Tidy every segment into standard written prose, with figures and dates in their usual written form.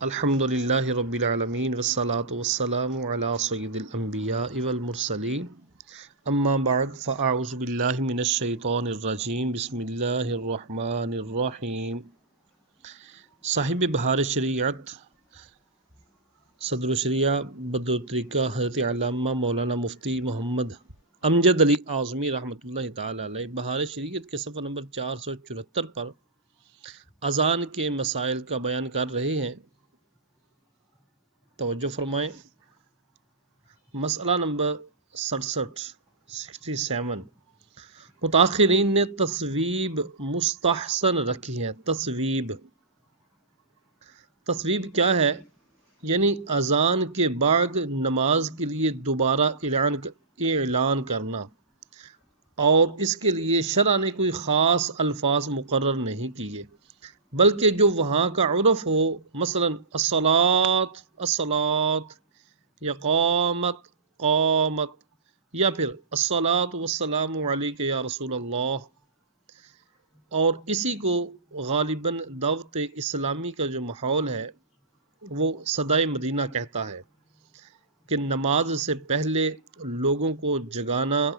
الحمدللہ رب العالمین والصلاة والسلام علی سید الانبیاء والمرسلین اما بعد فاعوذ باللہ من الشیطان الرجیم بسم اللہ الرحمن الرحیم۔ صاحب بہار شریعت صدر الشریعہ بدر الطریقہ حضرت علامہ مولانا مفتی محمد امجد علی اعظمی رحمۃ اللہ تعالی علیہ بہار شریعت کے صفحہ نمبر 474 پر اذان کے مسائل کا بیان کر رہے ہیں۔ توجہ فرمائیں۔ مسئلہ نمبر 67 متاخرین نے تصویب مستحسن رکھی ہے۔ تصویب کیا ہے؟ یعنی اذان کے بعد نماز کے لیے دوبارہ اعلان کرنا، اور اس کے لیے شرع نے کوئی خاص الفاظ مقرر نہیں کیے، بلکہ جو وہاں کا عرف ہو، مثلا الصلاۃ یا قامت یا پھر الصلاۃ والسلام علیک یا رسول اللہ، اور اسی کو غالباً دعوت اسلامی کا جو ماحول ہے وہ صدائے مدینہ کہتا ہے کہ نماز سے پہلے لوگوں کو جگانا۔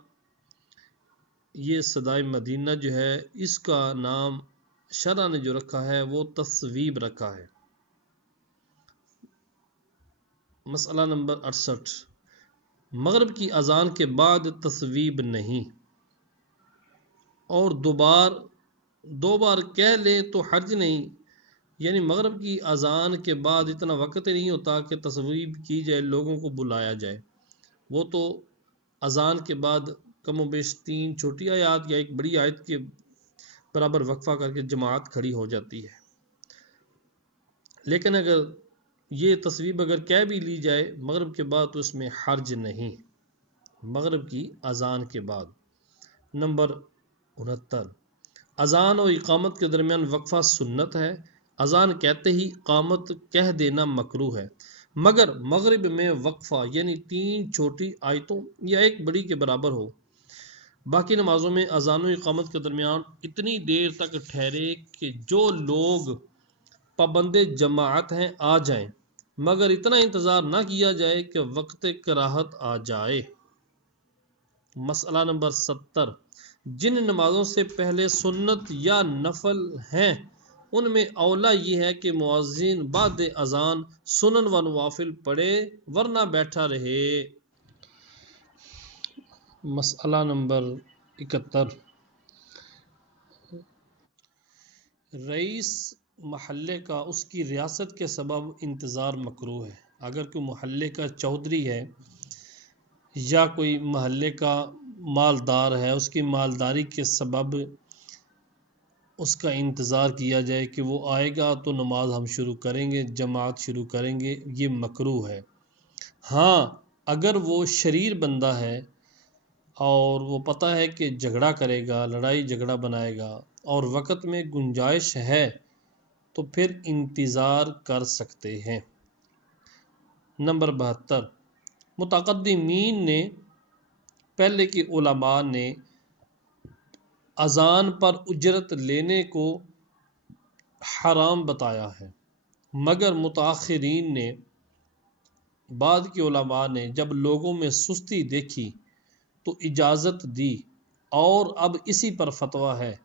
یہ صدائے مدینہ جو ہے اس کا نام شرع نے جو رکھا ہے وہ تصویب رکھا ہے۔ مسئلہ نمبر 68 مغرب کی اذان کے بعد تصویب نہیں، اور دو بار کہہ لیں تو حرج نہیں، یعنی مغرب کی اذان کے بعد اتنا وقت نہیں ہوتا کہ تصویب کی جائے، لوگوں کو بلایا جائے۔ وہ تو اذان کے بعد کم و بیش 3 چھوٹی آیات یا ایک بڑی آیت کے برابر وقفہ کر کے جماعت کھڑی ہو جاتی ہے۔ لیکن اگر یہ تصویب اگر کہہ بھی لی جائے مغرب کے بعد تو اس میں حرج نہیں، مغرب کی اذان کے بعد۔ نمبر 69 اذان و اقامت کے درمیان وقفہ سنت ہے۔ اذان کہتے ہی اقامت کہہ دینا مکروہ ہے، مگر مغرب میں وقفہ یعنی 3 چھوٹی آیتوں یا ایک بڑی کے برابر ہو۔ باقی نمازوں میں اذان و اقامت کے درمیان اتنی دیر تک ٹھہرے کہ جو لوگ پابند جماعت ہیں آ جائیں، مگر اتنا انتظار نہ کیا جائے کہ وقت کراہت آ جائے۔ مسئلہ نمبر 70 جن نمازوں سے پہلے سنت یا نفل ہیں ان میں اولا یہ ہے کہ مؤذن بعد اذان سنن و نوافل پڑھے، ورنہ بیٹھا رہے۔ مسئلہ نمبر 71 رئیس محلے کا اس کی ریاست کے سبب انتظار مکروہ ہے۔ اگر کوئی محلے کا چودھری ہے یا کوئی محلے کا مالدار ہے، اس کی مالداری کے سبب اس کا انتظار کیا جائے کہ وہ آئے گا تو نماز ہم شروع کریں گے، جماعت شروع کریں گے، یہ مکروہ ہے۔ ہاں اگر وہ شریر بندہ ہے اور وہ پتہ ہے کہ جھگڑا کرے گا، لڑائی جھگڑا بنائے گا اور وقت میں گنجائش ہے تو پھر انتظار کر سکتے ہیں۔ نمبر 72 متقدمین نے پہلے کے علماء نے اذان پر اجرت لینے کو حرام بتایا ہے، مگر متاخرین نے بعد کے علماء نے جب لوگوں میں سستی دیکھی تو اجازت دی، اور اب اسی پر فتویٰ ہے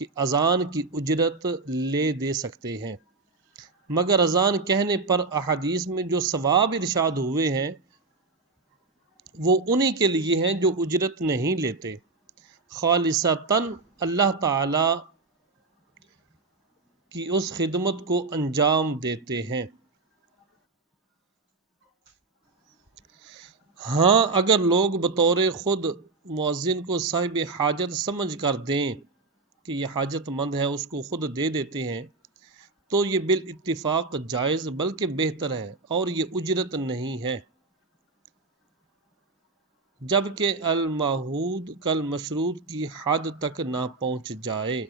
کہ اذان کی اجرت لے دے سکتے ہیں۔ مگر اذان کہنے پر احادیث میں جو ثواب ارشاد ہوئے ہیں وہ انہی کے لیے ہیں جو اجرت نہیں لیتے، خالصتاً اللہ تعالی کی اس خدمت کو انجام دیتے ہیں۔ ہاں اگر لوگ بطور خود مؤذن کو صاحب حاجت سمجھ کر دیں کہ یہ حاجت مند ہے، اس کو خود دے دیتے ہیں تو یہ بالاتفاق جائز بلکہ بہتر ہے، اور یہ اجرت نہیں ہے، جبکہ المعہود کالمشروط کی حد تک نہ پہنچ جائے۔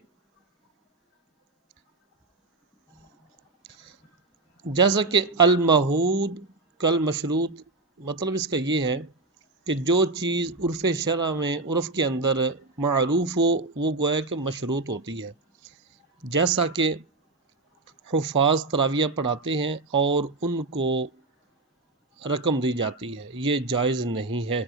جیسا کہ المعہود کالمشروط مطلب اس کا یہ ہے کہ جو چیز عرف شرع میں عرف کے اندر معروف ہو وہ گویا کہ مشروط ہوتی ہے، جیسا کہ حفاظ تراویہ پڑھاتے ہیں اور ان کو رقم دی جاتی ہے، یہ جائز نہیں ہے،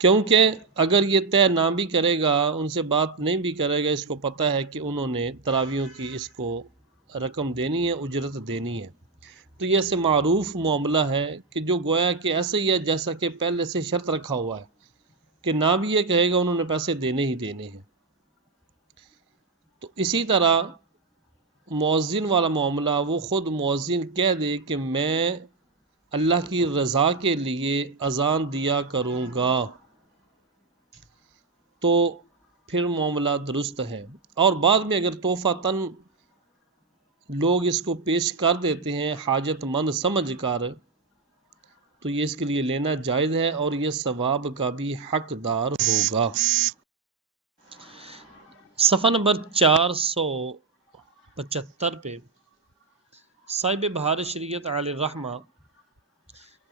کیونکہ اگر یہ طے نہ بھی کرے گا، ان سے بات نہیں بھی کرے گا، اس کو پتہ ہے کہ انہوں نے تراویوں کی اس کو رقم دینی ہے، اجرت دینی ہے، تو یہ ایسے معروف معاملہ ہے کہ جو گویا کہ ایسے ہی ہے جیسا کہ پہلے سے شرط رکھا ہوا ہے کہ نہ بھی یہ کہے گا انہوں نے پیسے دینے ہی دینے ہیں۔ تو اسی طرح مؤذن والا معاملہ، وہ خود مؤذن کہہ دے کہ میں اللہ کی رضا کے لیے اذان دیا کروں گا، تو پھر معاملہ درست ہے، اور بعد میں اگر توفیقاً لوگ اس کو پیش کر دیتے ہیں حاجت مند سمجھ کر، تو یہ اس کے لیے لینا جائز ہے اور یہ ثواب کا بھی حقدار ہوگا۔ صفحہ نمبر 475 پہ صاحب بہار شریعت علی الرحمہ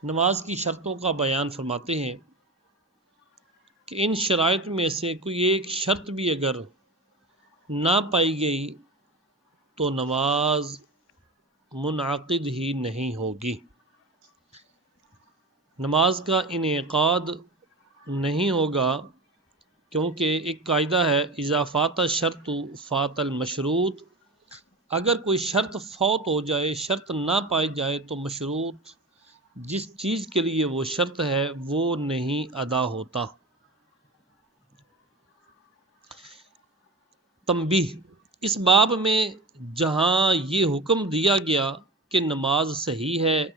نماز کی شرطوں کا بیان فرماتے ہیں کہ ان شرائط میں سے کوئی ایک شرط بھی اگر نہ پائی گئی تو نماز منعقد ہی نہیں ہوگی، نماز کا انعقاد نہیں ہوگا، کیونکہ ایک قاعدہ ہے اذا فات الشرط فات المشروط، اگر کوئی شرط فوت ہو جائے، شرط نہ پائی جائے تو مشروط جس چیز کے لیے وہ شرط ہے وہ نہیں ادا ہوتا۔ تنبیہ، اس باب میں جہاں یہ حکم دیا گیا کہ نماز صحیح ہے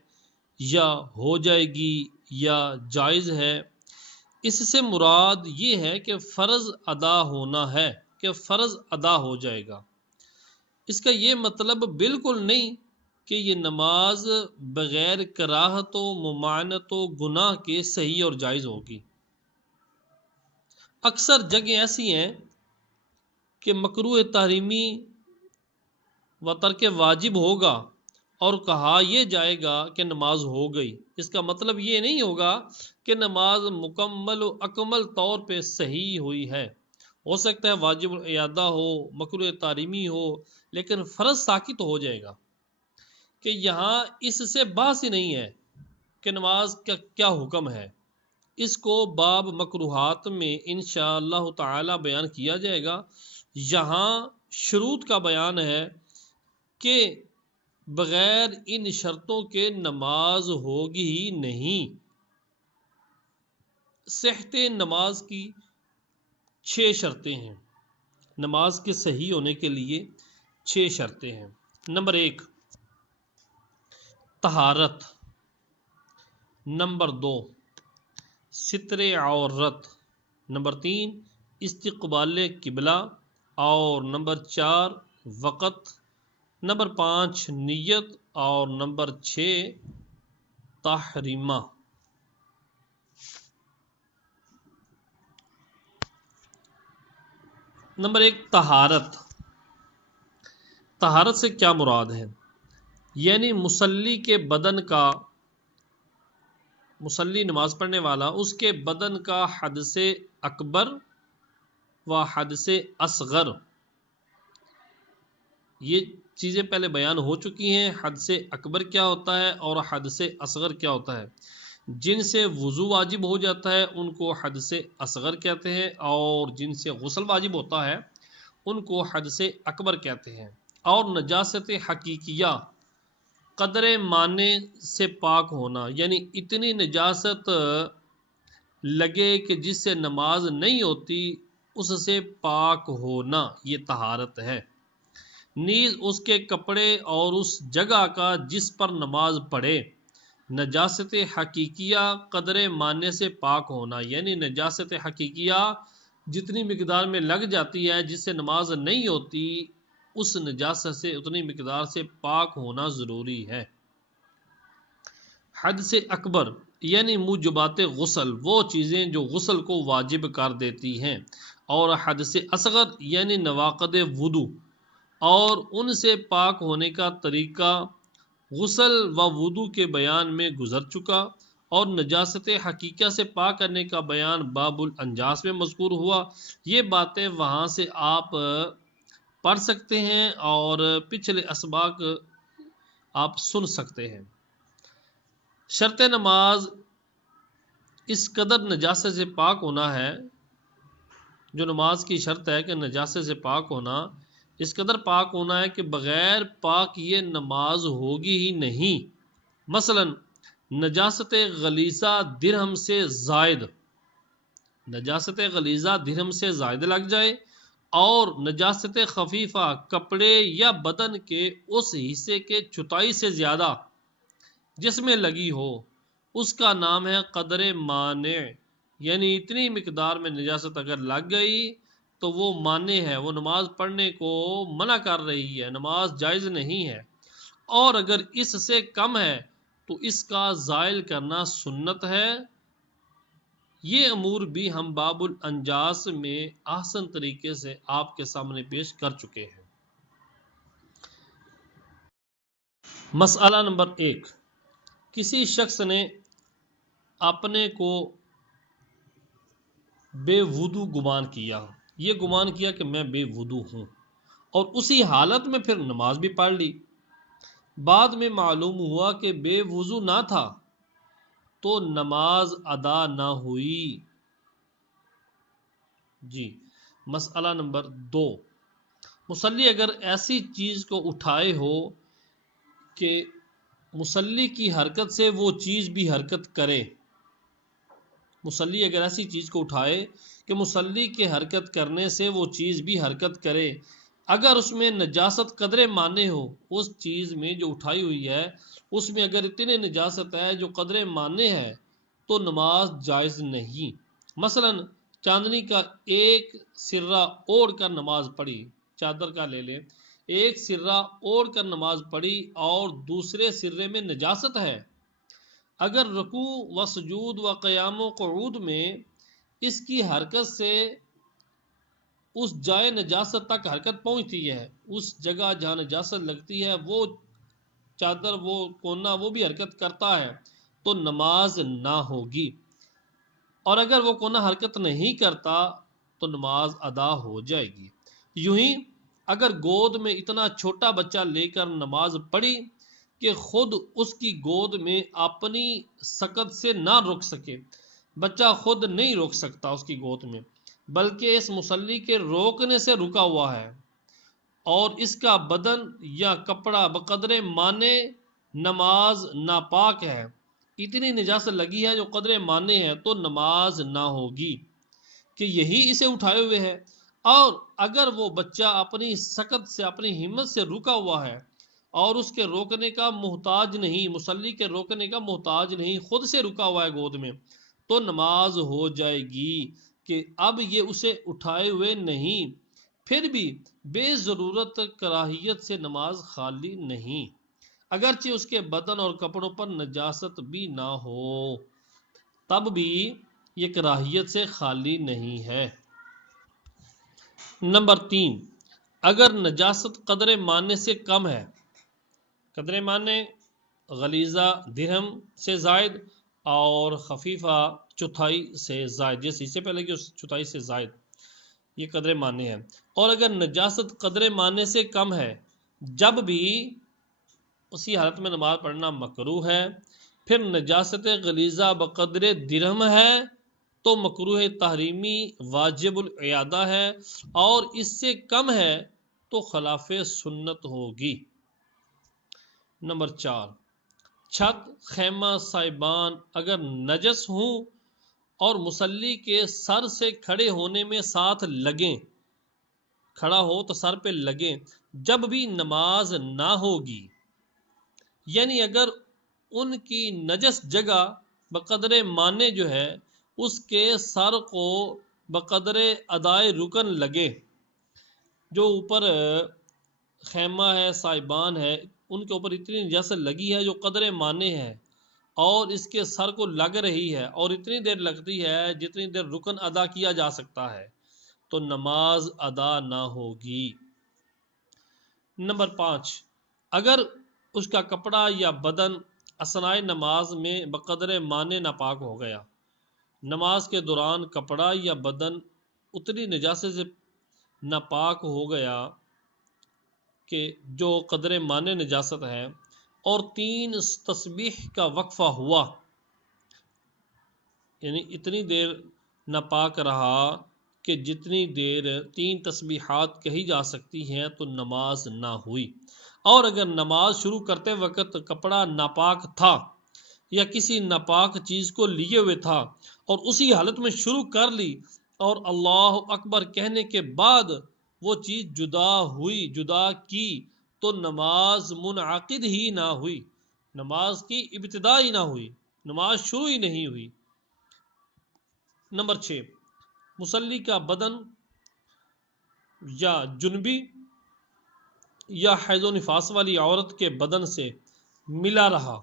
یا ہو جائے گی یا جائز ہے، اس سے مراد یہ ہے کہ فرض ادا ہونا ہے، کہ فرض ادا ہو جائے گا۔ اس کا یہ مطلب بالکل نہیں کہ یہ نماز بغیر کراہت و ممانعت و گناہ کے صحیح اور جائز ہوگی۔ اکثر جگہیں ایسی ہیں کہ مکروہ تحریمی و ترک واجب ہوگا اور کہا یہ جائے گا کہ نماز ہو گئی، اس کا مطلب یہ نہیں ہوگا کہ نماز مکمل و اکمل طور پہ صحیح ہوئی ہے، ہو سکتا ہے واجب الاعادہ ہو، مکروہ تحریمی ہو، لیکن فرض ساقط ہو جائے گا، کہ یہاں اس سے بحث ہی نہیں ہے کہ نماز کا کیا حکم ہے، اس کو باب مکروہات میں انشاءاللہ تعالی بیان کیا جائے گا۔ یہاں شروط کا بیان ہے کہ بغیر ان شرطوں کے نماز ہوگی ہی نہیں۔ صحت نماز کی 6 شرطیں ہیں، نماز کے صحیح ہونے کے لیے 6 شرطیں ہیں۔ نمبر 1 طہارت، نمبر 2 ستر عورت، نمبر 3 استقبال قبلہ، اور نمبر 4 وقت، نمبر 5 نیت، اور نمبر 6 تحریمہ۔ نمبر 1 طہارت۔ طہارت سے کیا مراد ہے؟ یعنی مصلی کے بدن کا، مصلی نماز پڑھنے والا، اس کے بدن کا حدث اکبر و حدث اصغر، یہ چیزیں پہلے بیان ہو چکی ہیں، حدث اکبر کیا ہوتا ہے اور حدث اصغر کیا ہوتا ہے۔ جن سے وضو واجب ہو جاتا ہے ان کو حدث اصغر کہتے ہیں، اور جن سے غسل واجب ہوتا ہے ان کو حدث اکبر کہتے ہیں۔ اور نجاست حقیقیہ، قدر مانے سے پاک ہونا، یعنی اتنی نجاست لگے کہ جس سے نماز نہیں ہوتی اس سے پاک ہونا، یہ طہارت ہے۔ نیز اس کے کپڑے اور اس جگہ کا جس پر نماز پڑھے، نجاست حقیقیہ قدر ماننے سے پاک ہونا، یعنی نجاست حقیقیہ جتنی مقدار میں لگ جاتی ہے جس سے نماز نہیں ہوتی، اس نجاست سے اتنی مقدار سے پاک ہونا ضروری ہے۔ حدث اکبر یعنی موجبات غسل، وہ چیزیں جو غسل کو واجب کر دیتی ہیں، اور حدث اصغر یعنی نواقض وضو، اور ان سے پاک ہونے کا طریقہ غسل و وضو کے بیان میں گزر چکا، اور نجاست حقیقہ سے پاک کرنے کا بیان باب الانجاس میں مذکور ہوا۔ یہ باتیں وہاں سے آپ پڑھ سکتے ہیں اور پچھلے اسباق آپ سن سکتے ہیں۔ شرط نماز اس قدر نجاست سے پاک ہونا ہے، جو نماز کی شرط ہے کہ نجاست سے پاک ہونا، اس قدر پاک ہونا ہے کہ بغیر پاک یہ نماز ہوگی ہی نہیں۔ مثلا نجاست غلیظہ درہم سے زائد، نجاست غلیظہ درہم سے زائد لگ جائے اور نجاست خفیفہ کپڑے یا بدن کے اس حصے کے چوتھائی سے زیادہ جس میں لگی ہو، اس کا نام ہے قدر مانع، یعنی اتنی مقدار میں نجاست اگر لگ گئی تو وہ مانع ہے، وہ نماز پڑھنے کو منع کر رہی ہے، نماز جائز نہیں ہے۔ اور اگر اس سے کم ہے تو اس کا زائل کرنا سنت ہے۔ یہ امور بھی ہم باب الانجاس میں احسن طریقے سے آپ کے سامنے پیش کر چکے ہیں۔ مسئلہ نمبر 1، کسی شخص نے اپنے کو بے وضو گمان کیا، یہ گمان کیا کہ میں بے وضو ہوں، اور اسی حالت میں پھر نماز بھی پڑھ لی۔ بعد میں معلوم ہوا کہ بے وضو نہ تھا تو نماز ادا نہ ہوئی۔ جی، مسئلہ نمبر 2، مصلی اگر ایسی چیز کو اٹھائے ہو کہ مصلی کی حرکت سے وہ چیز بھی حرکت کرے، مصلی اگر ایسی چیز کو اٹھائے کہ مصلی کے حرکت کرنے سے وہ چیز بھی حرکت کرے، اگر اس میں نجاست قدر مانع ہو، اس چیز میں جو اٹھائی ہوئی ہے اس میں اگر اتنی نجاست ہے جو قدر مانع ہے تو نماز جائز نہیں۔ مثلا چاندنی کا ایک سرہ اوڑھ کر نماز پڑھی، چادر کا لے لیں، ایک سرہ اوڑھ کر نماز پڑھی اور دوسرے سرے میں نجاست ہے، اگر رکوع و سجود و قیام و قعود میں اس کی حرکت سے اس جائے نجاست تک حرکت پہنچتی ہے، اس جگہ جہاں نجاست لگتی ہے وہ چادر، وہ کونا، وہ بھی حرکت کرتا ہے تو نماز نہ ہوگی، اور اگر وہ کونا حرکت نہیں کرتا تو نماز ادا ہو جائے گی۔ یوں ہی اگر گود میں اتنا چھوٹا بچہ لے کر نماز پڑھی کہ خود اس کی گود میں اپنی سکت سے نہ رک سکے، بچہ خود نہیں روک سکتا اس کی گود میں، بلکہ اس مصلی کے روکنے سے رکا ہوا ہے، اور اس کا بدن یا کپڑا بقدر مانع نماز ناپاک ہے، اتنی نجاست لگی ہے جو قدر مانع ہے تو نماز نہ ہوگی کہ یہی اسے اٹھائے ہوئے ہے۔ اور اگر وہ بچہ اپنی سکت سے، اپنی ہمت سے رکا ہوا ہے اور اس کے روکنے کا محتاج نہیں، مصلی کے روکنے کا محتاج نہیں، خود سے رکا ہوا ہے گود میں، تو نماز ہو جائے گی کہ اب یہ اسے اٹھائے ہوئے نہیں، پھر بھی بے ضرورت کراہیت سے نماز خالی نہیں، اگرچہ اس کے بدن اور کپڑوں پر نجاست بھی نہ ہو، تب بھی یہ کراہیت سے خالی نہیں ہے۔ نمبر 3، اگر نجاست قدر مانع سے کم ہے، قدر مانع غلیظہ درہم سے زائد اور خفیفہ چوتھائی سے زائد، جیسے اس سے پہلے کہ اس چوتھائی سے زائد، یہ قدر مانع ہے، اور اگر نجاست قدر مانع سے کم ہے جب بھی اسی حالت میں نماز پڑھنا مکروہ ہے، پھر نجاست غلیظہ بقدر درہم ہے تو مکروہ تحریمی واجب العیادہ ہے، اور اس سے کم ہے تو خلاف سنت ہوگی۔ نمبر 4، چھت، خیمہ، سائبان اگر نجس ہوں اور مصلی کے سر سے کھڑے ہونے میں ساتھ لگیں، کھڑا ہو تو سر پہ لگیں، جب بھی نماز نہ ہوگی، یعنی اگر ان کی نجس جگہ بقدر مانع جو ہے اس کے سر کو بقدر ادائے رکن لگے، جو اوپر خیمہ ہے، سائبان ہے، ان کے اوپر اتنی نجاست لگی ہے جو قدر مانع ہے اور اس کے سر کو لگ رہی ہے اور اتنی دیر لگتی ہے جتنی دیر رکن ادا کیا جا سکتا ہے، تو نماز ادا نہ ہوگی۔ نمبر 5، اگر اس کا کپڑا یا بدن اثناء نماز میں بقدر مانع ناپاک ہو گیا، نماز کے دوران کپڑا یا بدن اتنی نجاست سے ناپاک ہو گیا کہ جو قدر مانے نجاست ہے اور 3 تسبیح کا وقفہ ہوا، یعنی اتنی دیر ناپاک رہا کہ جتنی دیر 3 تسبیحات کہی جا سکتی ہیں تو نماز نہ ہوئی۔ اور اگر نماز شروع کرتے وقت کپڑا ناپاک تھا یا کسی ناپاک چیز کو لیے ہوئے تھا اور اسی حالت میں شروع کر لی اور اللہ اکبر کہنے کے بعد وہ چیز جدا کی تو نماز منعقد ہی نہ ہوئی، نماز کی ابتدا ہی نہ ہوئی، نماز شروع ہی نہیں ہوئی۔ نمبر 6، مصلی کا بدن یا جنبی یا حیض و نفاس والی عورت کے بدن سے ملا رہا۔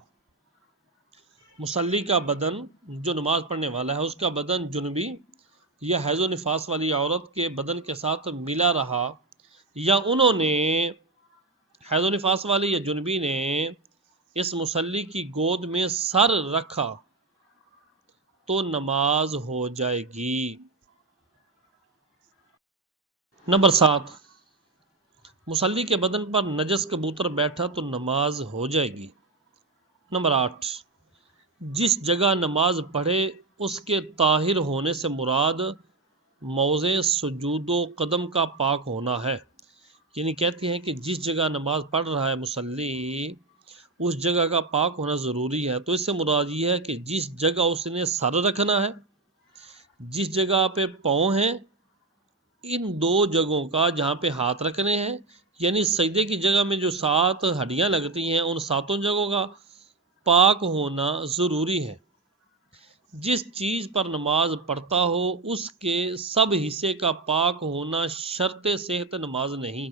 مصلی کا بدن جو نماز پڑھنے والا ہے اس کا بدن جنبی یا حیض و نفاس والی عورت کے بدن کے ساتھ ملا رہا، یا انہوں نے حیض و نفاس والی یا جنبی نے اس مصلی کی گود میں سر رکھا تو نماز ہو جائے گی۔ نمبر 7، مصلی کے بدن پر نجس کبوتر بیٹھا تو نماز ہو جائے گی۔ نمبر 8، جس جگہ نماز پڑھے اس کے طاہر ہونے سے مراد موضع سجود و قدم کا پاک ہونا ہے، یعنی کہتے ہیں کہ جس جگہ نماز پڑھ رہا ہے مصلی اس جگہ کا پاک ہونا ضروری ہے، تو اس سے مراد یہ ہے کہ جس جگہ اس نے سر رکھنا ہے، جس جگہ پہ پاؤں ہیں، ان 2 جگہوں کا جہاں پہ ہاتھ رکھنے ہیں، یعنی سجدے کی جگہ میں جو 7 ہڈیاں لگتی ہیں ان 7 جگہوں کا پاک ہونا ضروری ہے۔ جس چیز پر نماز پڑھتا ہو اس کے سب حصے کا پاک ہونا شرط صحت نماز نہیں۔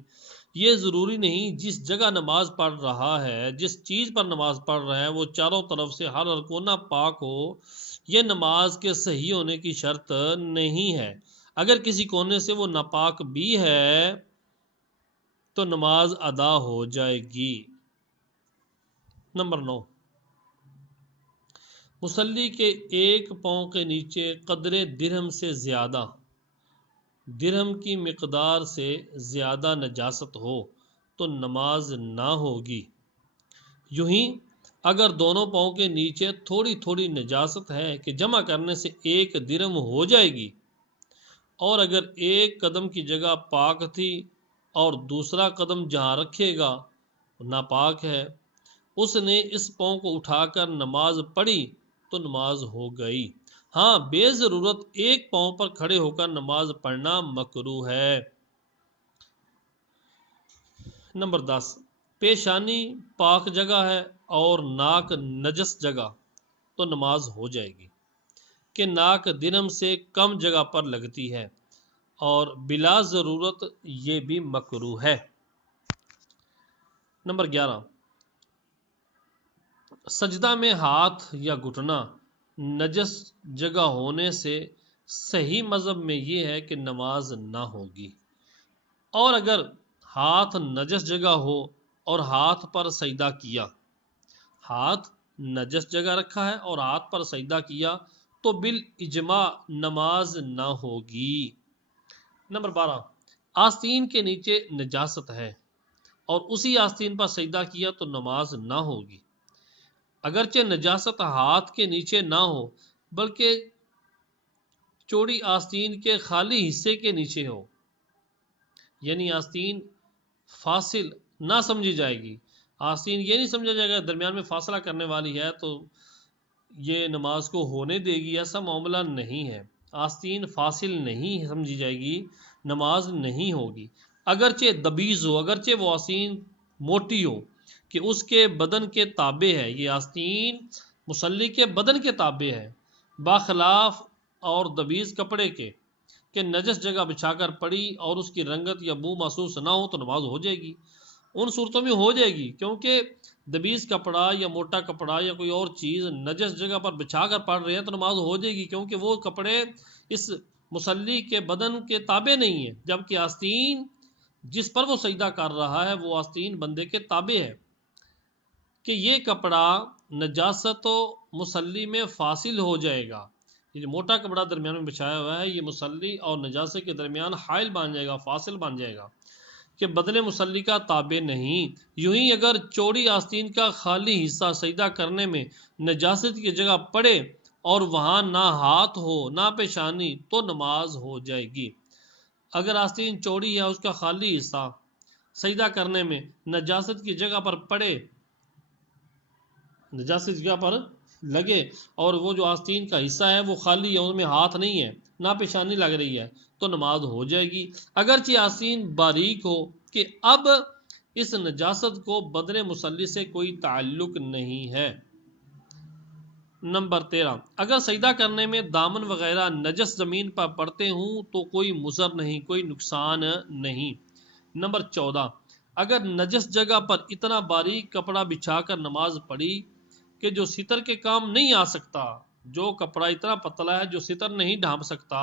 یہ ضروری نہیں جس جگہ نماز پڑھ رہا ہے، جس چیز پر نماز پڑھ رہا ہے وہ چاروں طرف سے ہر کونا پاک ہو، یہ نماز کے صحیح ہونے کی شرط نہیں ہے۔ اگر کسی کونے سے وہ ناپاک بھی ہے تو نماز ادا ہو جائے گی۔ نمبر 9، مصلی کے ایک پاؤں کے نیچے قدر درہم سے زیادہ، درہم کی مقدار سے زیادہ نجاست ہو تو نماز نہ ہوگی۔ یوں ہی اگر دونوں پاؤں کے نیچے تھوڑی تھوڑی نجاست ہے کہ جمع کرنے سے 1 درہم ہو جائے گی، اور اگر ایک قدم کی جگہ پاک تھی اور دوسرا قدم جہاں رکھے گا ناپاک ہے، اس نے اس پاؤں کو اٹھا کر نماز پڑھی تو نماز ہو گئی۔ ہاں، بے ضرورت ایک پاؤں پر کھڑے ہو کر نماز پڑھنا مکروہ ہے۔ نمبر 10، پیشانی پاک جگہ ہے اور ناک نجس جگہ تو نماز ہو جائے گی، کہ ناک درہم سے کم جگہ پر لگتی ہے اور بلا ضرورت یہ بھی مکروہ ہے۔ نمبر 11، سجدہ میں ہاتھ یا گھٹنا نجس جگہ ہونے سے صحیح مذہب میں یہ ہے کہ نماز نہ ہوگی، اور اگر ہاتھ نجس جگہ ہو اور ہاتھ پر سجدہ کیا، ہاتھ نجس جگہ رکھا ہے اور ہاتھ پر سجدہ کیا تو بالاجماع نماز نہ ہوگی۔ نمبر 12، آستین کے نیچے نجاست ہے اور اسی آستین پر سجدہ کیا تو نماز نہ ہوگی، اگرچہ نجاست ہاتھ کے نیچے نہ ہو بلکہ چوڑی آستین کے خالی حصے کے نیچے ہو، یعنی آستین فاصل نہ سمجھی جائے گی۔ آستین یہ نہیں سمجھا جائے گا درمیان میں فاصلہ کرنے والی ہے تو یہ نماز کو ہونے دے گی، ایسا معاملہ نہیں ہے۔ آستین فاصل نہیں سمجھی جائے گی، نماز نہیں ہوگی۔ اگرچہ دبیز ہو، اگرچہ وہ آستین موٹی ہو کہ اس کے بدن کے تابع ہے، یہ آستین مصلی کے بدن کے تابع ہے، باخلاف اور دبیز کپڑے کے کہ نجس جگہ بچھا کر پڑی اور اس کی رنگت یا بو محسوس نہ ہو تو نماز ہو جائے گی۔ ان صورتوں میں ہو جائے گی کیونکہ دبیز کپڑا یا موٹا کپڑا یا کوئی اور چیز نجس جگہ پر بچھا کر پڑھ رہے ہیں تو نماز ہو جائے گی، کیونکہ وہ کپڑے اس مصلی کے بدن کے تابع نہیں ہیں، جبکہ آستین جس پر وہ سجدہ کر رہا ہے وہ آستین بندے کے تابع ہے، کہ یہ کپڑا نجاست و مصلی میں فاصل ہو جائے گا۔ یہ موٹا کپڑا درمیان میں بچھایا ہوا ہے، یہ مصلی اور نجاست کے درمیان حائل بن جائے گا، فاصل بن جائے گا۔ کہ بدن مصلی کا تابع نہیں۔ یوں ہی اگر چوڑی آستین کا خالی حصہ سجدہ کرنے میں نجاست کی جگہ پڑے اور وہاں نہ ہاتھ ہو نہ پیشانی تو نماز ہو جائے گی۔ اگر آستین چوڑی ہے، اس کا خالی حصہ سجدہ کرنے میں نجاست کی جگہ پر پڑے، نجاست کی جگہ پر لگے، اور وہ جو آستین کا حصہ ہے وہ خالی ہے، اس میں ہاتھ نہیں ہے نہ پیشانی لگ رہی ہے، تو نماز ہو جائے گی۔ اگرچہ آستین باریک ہو کہ اب اس نجاست کو بدن مصلی سے کوئی تعلق نہیں ہے۔ نمبر 13، اگر سجدہ کرنے میں دامن وغیرہ نجس زمین پر پڑتے ہوں تو کوئی مضر نہیں، کوئی نقصان نہیں۔ نمبر 14، اگر نجس جگہ پر اتنا باریک کپڑا بچھا کر نماز پڑھی کہ جو ستر کے کام نہیں آ سکتا، جو کپڑا اتنا پتلا ہے جو ستر نہیں ڈھانپ سکتا،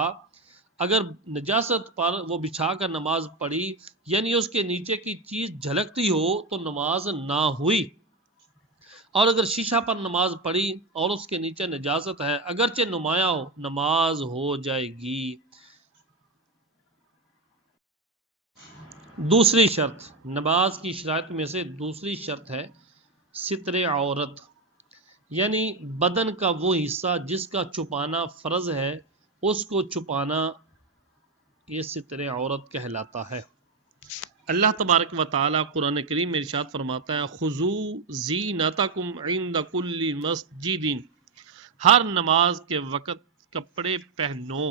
اگر نجاست پر وہ بچھا کر نماز پڑھی یعنی اس کے نیچے کی چیز جھلکتی ہو تو نماز نہ ہوئی۔ اور اگر شیشہ پر نماز پڑھی اور اس کے نیچے نجاست ہے اگرچہ نمایاں ہو، نماز ہو جائے گی۔ دوسری شرط، نماز کی شرائط میں سے دوسری شرط ہے ستر عورت، یعنی بدن کا وہ حصہ جس کا چھپانا فرض ہے اس کو چھپانا، یہ ستر عورت کہلاتا ہے۔ اللہ تبارک و تعالی قرآن کریم میں ارشاد فرماتا ہے خذوا زینتکم عند کل مسجد، ہر نماز کے وقت کپڑے پہنو،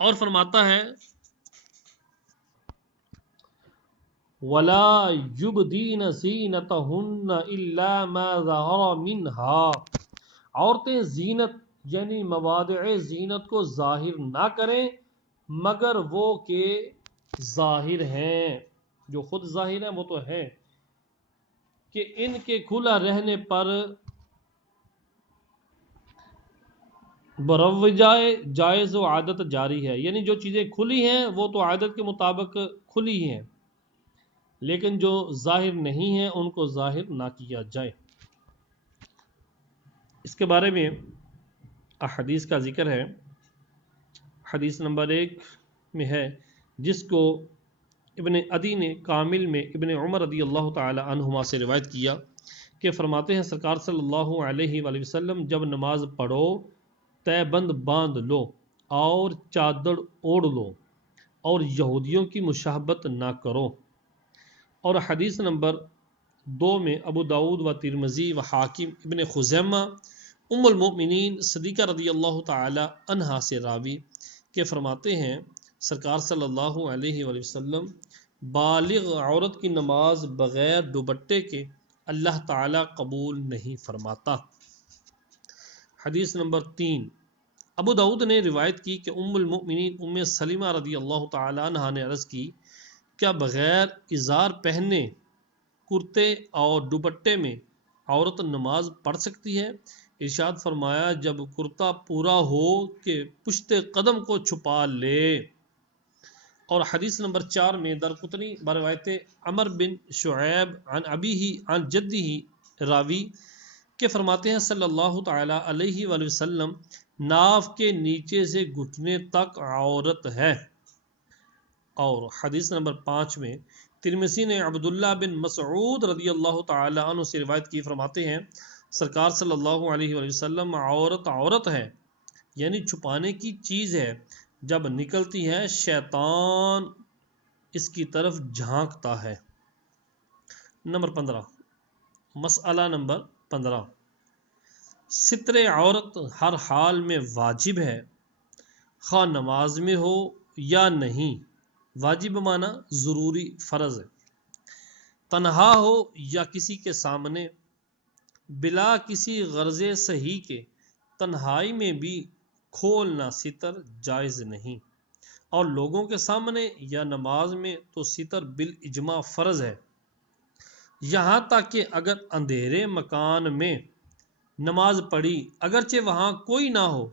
اور فرماتا ہے وَلَا يُبْدِينَ زِينَتَهُنَّ إِلَّا مَا ظَهَرَ مِنْهَا، عورتیں زینت یعنی مواضع زینت کو ظاہر نہ کریں مگر وہ کہ ظاہر ہیں، جو خود ظاہر ہیں وہ تو ہے کہ ان کے کھلا رہنے پر بروجائے جائز و عادت جاری ہے، یعنی جو چیزیں کھلی ہیں وہ تو عادت کے مطابق کھلی ہیں، لیکن جو ظاہر نہیں ہیں ان کو ظاہر نہ کیا جائے۔ اس کے بارے میں احادیث کا ذکر ہے۔ حدیث نمبر 1 میں ہے جس کو ابن عدی نے کامل میں ابن عمر رضی اللہ تعالی عنہما سے روایت کیا کہ فرماتے ہیں سرکار صلی اللہ علیہ وآلہ وسلم جب نماز پڑھو تہ بند باندھ لو اور چادر اوڑھ لو اور یہودیوں کی مشابہت نہ کرو۔ اور حدیث نمبر 2 میں ابو داؤد و ترمذی و حاکم ابن خزیمہ ام المؤمنین صدیقہ رضی اللہ تعالی عنہا سے راوی کہ فرماتے ہیں سرکار صلی اللہ علیہ وآلہ وسلم بالغ عورت کی نماز بغیر دوپٹے کے اللہ تعالی قبول نہیں فرماتا۔ حدیث نمبر 3 ابو داؤد نے روایت کی کہ ام المؤمنین ام سلمہ رضی اللہ تعالی عنہا نے عرض کی کیا بغیر ازار پہنے کرتے اور دوپٹے میں عورت نماز پڑھ سکتی ہے؟ ارشاد فرمایا جب کرتا پورا ہو کہ پشت قدم کو چھپا لے۔ اور حدیث نمبر 4 میں درقطنی بروایت عمر بن شعیب عن ابیہ عن جدہ راوی کہ فرماتے ہیں صلی اللہ تعالی علیہ وآلہ وسلم ناف کے نیچے سے گھٹنے تک عورت ہے۔ اور حدیث نمبر 5 میں ترمذی نے عبداللہ بن مسعود رضی اللہ تعالی عنہ سے روایت کی، فرماتے ہیں سرکار صلی اللہ علیہ وآلہ وسلم عورت ہے یعنی چھپانے کی چیز ہے، جب نکلتی ہے شیطان اس کی طرف جھانکتا ہے۔ نمبر 15 مسئلہ نمبر 15 ستر عورت ہر حال میں واجب ہے، خواہ نماز میں ہو یا نہیں۔ واجب معنی ضروری فرض ہے، تنہا ہو یا کسی کے سامنے، بلا کسی غرض صحیح کے تنہائی میں بھی کھولنا ستر جائز نہیں، اور لوگوں کے سامنے یا نماز میں تو ستر بالاجماع فرض ہے، یہاں تک کہ اگر اندھیرے مکان میں نماز پڑھی اگرچہ وہاں کوئی نہ ہو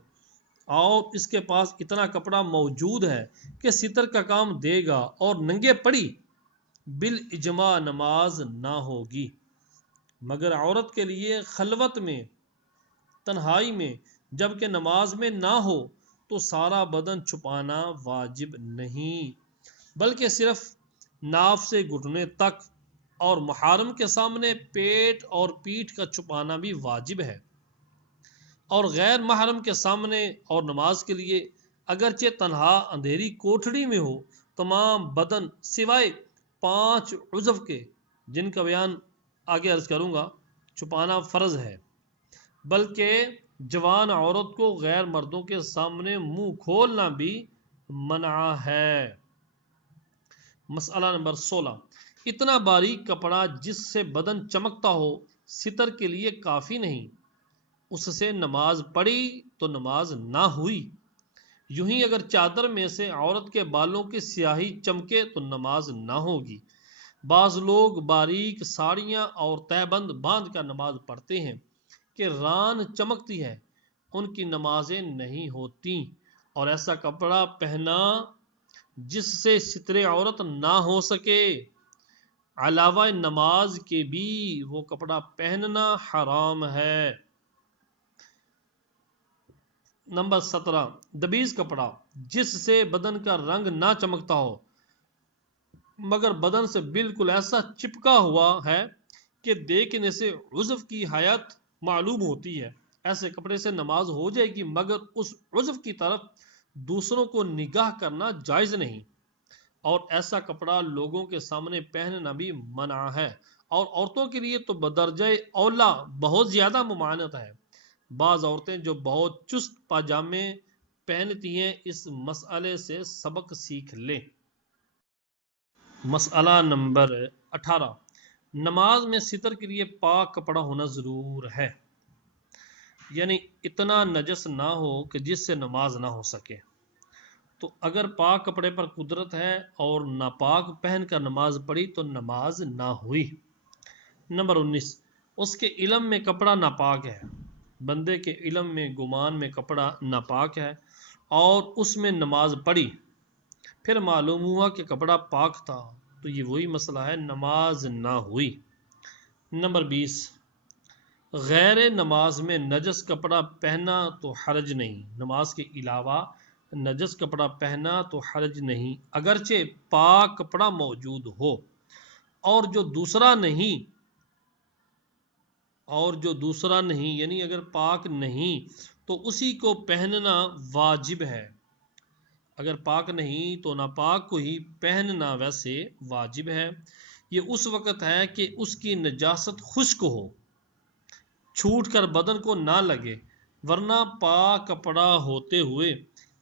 اور اس کے پاس اتنا کپڑا موجود ہے کہ ستر کا کام دے گا اور ننگے پڑی، بالاجماع نماز نہ ہوگی، مگر عورت کے لیے خلوت میں تنہائی میں جبکہ نماز میں نہ ہو تو سارا بدن چھپانا واجب نہیں، بلکہ صرف ناف سے گھٹنے تک اور محارم کے سامنے پیٹ اور پیٹھ کا چھپانا بھی واجب ہے، اور غیر محرم کے سامنے اور نماز کے لیے اگرچہ تنہا اندھیری کوٹھڑی میں ہو تمام بدن سوائے 5 عضو کے جن کا بیان آگے عرض کروں گا چھپانا فرض ہے، بلکہ جوان عورت کو غیر مردوں کے سامنے منہ کھولنا بھی منع ہے۔ مسئلہ نمبر 16، اتنا باریک کپڑا جس سے بدن چمکتا ہو ستر کے لیے کافی نہیں، اس سے نماز پڑھی تو نماز نہ ہوئی۔ یوں ہی اگر چادر میں سے عورت کے بالوں کی سیاہی چمکے تو نماز نہ ہوگی۔ بعض لوگ باریک ساڑیاں اور تہبند باندھ کر نماز پڑھتے ہیں کہ ران چمکتی ہے، ان کی نمازیں نہیں ہوتی، اور ایسا کپڑا پہنا جس سے ستر عورت نہ ہو سکے، علاوہ نماز کے بھی وہ کپڑا پہننا حرام ہے۔ نمبر 17، دبیز کپڑا جس سے بدن کا رنگ نہ چمکتا ہو مگر بدن سے بالکل ایسا چپکا ہوا ہے کہ دیکھنے سے عضو کی حیات معلوم ہوتی ہے، ایسے کپڑے سے نماز ہو جائے گی مگر اس عضو کی طرف دوسروں کو نگاہ کرنا جائز نہیں، اور ایسا کپڑا لوگوں کے سامنے پہننا بھی منع ہے، اور عورتوں کے لیے تو بدرجہ اولا بہت زیادہ ممانعت ہے۔ بعض عورتیں جو بہت چست پاجامے پہنتی ہیں اس مسئلے سے سبق سیکھ لیں۔ مسئلہ نمبر 18، نماز میں ستر کے لیے پاک کپڑا ہونا ضرور ہے، یعنی اتنا نجس نہ ہو کہ جس سے نماز نہ ہو سکے، تو اگر پاک کپڑے پر قدرت ہے اور ناپاک پہن کر نماز پڑھی تو نماز نہ ہوئی۔ نمبر 19، اس کے علم میں کپڑا ناپاک ہے، بندے کے علم میں گمان میں کپڑا ناپاک ہے اور اس میں نماز پڑھی پھر معلوم ہوا کہ کپڑا پاک تھا تو یہ وہی مسئلہ ہے، نماز نہ ہوئی۔ نمبر 20، غیر نماز میں نجس کپڑا پہنا تو حرج نہیں، نماز کے علاوہ نجس کپڑا پہنا تو حرج نہیں اگرچہ پاک کپڑا موجود ہو، اور جو دوسرا نہیں یعنی اگر پاک نہیں تو اسی کو پہننا واجب ہے، اگر پاک نہیں تو ناپاک کو ہی پہننا ویسے واجب ہے۔ یہ اس وقت ہے کہ اس کی نجاست خشک ہو، چھوٹ کر بدن کو نہ لگے، ورنہ پاک کپڑا ہوتے ہوئے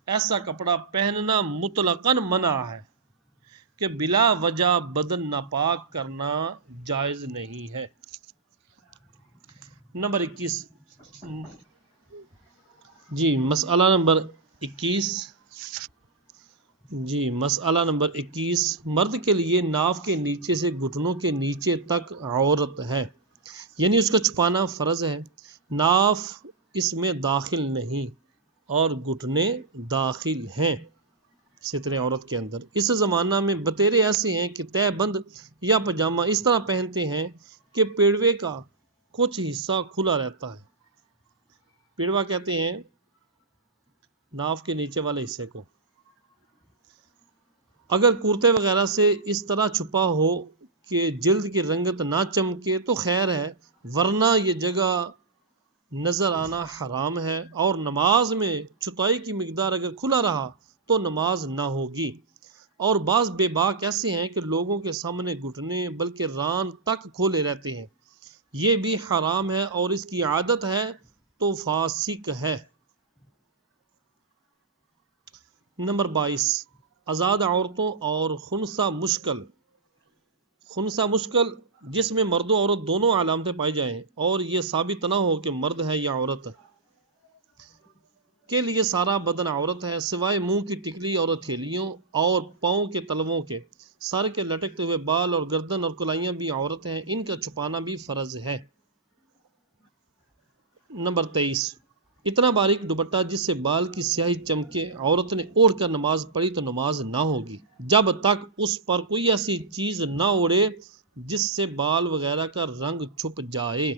ایسا کپڑا پہننا مطلقاً منع ہے کہ بلا وجہ بدن ناپاک کرنا جائز نہیں ہے۔ نمبر 21، مسئلہ نمبر 21، مرد کے لیے ناف کے نیچے سے گھٹنوں کے نیچے تک عورت ہے، یعنی اس کا چھپانا فرض ہے، ناف اس میں داخل نہیں اور گھٹنے داخل ہیں ستر عورت کے اندر۔ اس زمانہ میں بتیرے ایسے ہیں کہ تہ بند یا پاجامہ اس طرح پہنتے ہیں کہ پیڑوے کا کچھ حصہ کھلا رہتا ہے، پیڑوا کہتے ہیں ناف کے نیچے والے حصے کو، اگر کرتے وغیرہ سے اس طرح چھپا ہو کہ جلد کی رنگت نہ چمکے تو خیر ہے، ورنہ یہ جگہ نظر آنا حرام ہے، اور نماز میں چھتائی کی مقدار اگر کھلا رہا تو نماز نہ ہوگی۔ اور بعض بے باک ایسے ہیں کہ لوگوں کے سامنے گھٹنے بلکہ ران تک کھولے رہتے ہیں، یہ بھی حرام ہے، اور اس کی عادت ہے تو فاسق ہے۔ نمبر 22، آزاد عورتوں اور خنثی مشکل جس میں مرد و عورت دونوں علامتیں پائی جائیں اور یہ ثابت نہ ہو کہ مرد ہے یا عورت کے لیے سارا بدن عورت ہے سوائے منہ کی ٹکلی اور ہتھیلیوں اور پاؤں کے تلووں کے، سر کے لٹکتے ہوئے بال اور گردن اور کلائیاں بھی عورت ہیں، ان کا چھپانا بھی فرض ہے۔ نمبر 23، اتنا باریک دوپٹہ جس سے بال کی سیاہی چمکے عورت نے اوڑھ کر نماز پڑھی تو نماز نہ ہوگی جب تک اس پر کوئی ایسی چیز نہ اوڑھے جس سے بال وغیرہ کا رنگ چھپ جائے۔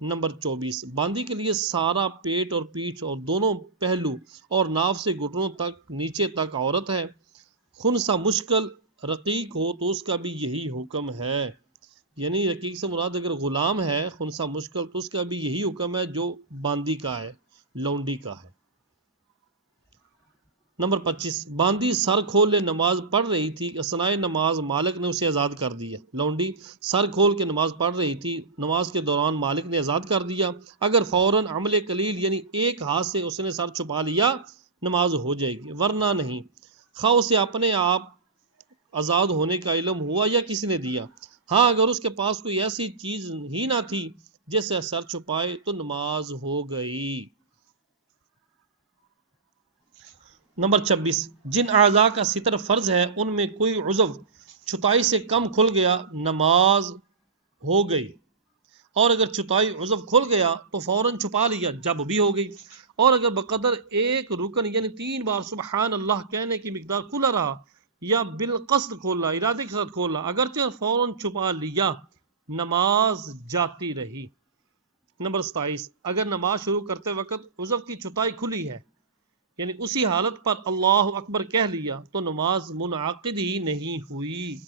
نمبر 24، باندی کے لیے سارا پیٹ اور پیٹھ اور دونوں پہلو اور ناف سے گھٹنوں تک نیچے تک عورت ہے، خنثی مشکل رقیق ہو تو اس کا بھی یہی حکم ہے، یعنی رقیق سے مراد اگر غلام ہے خنثی مشکل تو اس کا بھی یہی حکم ہے جو باندی کا ہے، لونڈی کا ہے۔ نمبر 25، باندی سر کھول لے نماز پڑھ رہی تھی، اثناء نماز مالک نے اسے آزاد کر دیا۔ لونڈی سر کھول کے نماز پڑھ رہی تھی، نماز کے دوران مالک نے آزاد کر دیا، اگر فوراً عمل قلیل یعنی ایک ہاتھ سے اس نے سر چھپا لیا نماز ہو جائے گی، ورنہ نہیں، خواہ اسے اپنے آپ آزاد ہونے کا علم ہوا یا کسی نے دیا۔ ہاں اگر اس کے پاس کوئی ایسی چیز ہی نہ تھی جس سے سر چھپائے تو نماز ہو گئی۔ نمبر 26، جن اعضاء کا ستر فرض ہے ان میں کوئی عضو چھتائی سے کم کھل گیا نماز ہو گئی، اور اگر چھتائی عضو کھل گیا تو فوراً چھپا لیا جب بھی ہو گئی، اور اگر بقدر ایک رکن یعنی 3 بار سبحان اللہ کہنے کی مقدار کھلا رہا یا بالقصد کھولا، ارادے کے ساتھ کھولا، اگرچہ فوراً چھپا لیا نماز جاتی رہی۔ نمبر 27، اگر نماز شروع کرتے وقت عضو کی چھتائی کھلی ہے یعنی اسی حالت پر اللہ اکبر کہہ لیا تو نماز منعقد ہی نہیں ہوئی۔